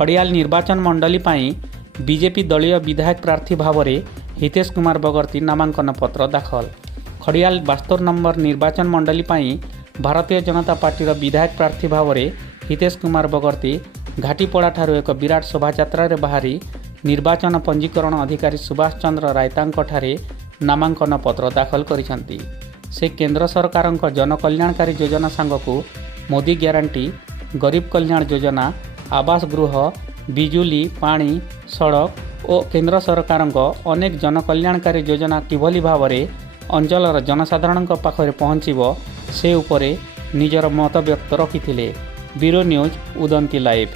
खड़ियाल निर्वाचन मंडली पाई बीजेपी दलीय विधायक प्रार्थी भाव में हितेश कुमार बगर्ती नामांकन पत्र दाखल। खड़ियाल 72 नंबर निर्वाचन मंडली पाई भारतीय जनता पार्टी विधायक प्रार्थी भाव में हितेश कुमार बगर्ती घाटीपड़ा ठारू एक विराट शोभायात्रा बाहरी निर्वाचन पंजीकरण अधिकारी सुभाष चंद्र रायतांठारे नामांकन पत्र दाखल करिसेंती। से केंद्र सरकार जनकल्याणकारी योजना सांगकू मोदी ग्यारंटी, गरीब कल्याण योजना, आवास गृह, बिजुली, पानी, सड़क और केंद्र सरकार अनेक जनकल्याणकारी योजना किभली भाव में अंचलर जनसाधारण पाखरे पहुँचब से उपरे निजर मत व्यक्त रखिथिले। Bureau news Udanti live.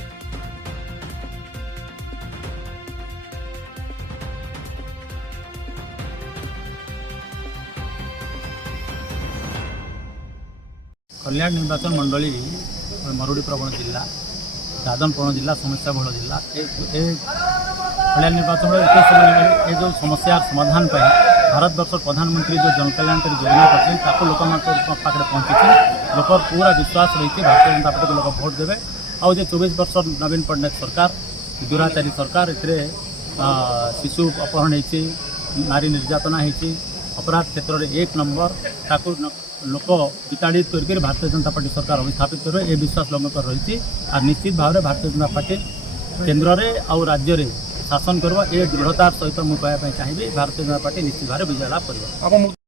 कल्याण निर्वाचन मंडली मरुड़ी प्रवण जिला, दादन प्रवण जिला, समस्या बहुल जिला कल्याण निर्वाचन ये जो समस्या समाधान पर भारत वर्ष प्रधानमंत्री जो जनकल्याणकारी योजना करते लोक पाखे पहुँची लोक पूरा विश्वास रही भारतीय जनता पार्टी को लोग भोट देवे। आउ 24 वर्ष नवीन पट्टनायक सरकार दुराचारी सरकार शिशु अपहरण हो, नारी निर्यातना हो, अपराध क्षेत्र में 1 नंबर ताकू लोक विताड़ित करके भारतीय जनता पार्टी सरकार अभिस्थापित कर ए विश्वास लोक रही। और निश्चित भाव में भारतीय जनता पार्टी केन्द्र में आउ राज्य में शासन करवा ए दृढ़तार सहित मुझे कहवाई चाहिए भारतीय जनता पार्टी निश्चित भाव विजय लाभ कर।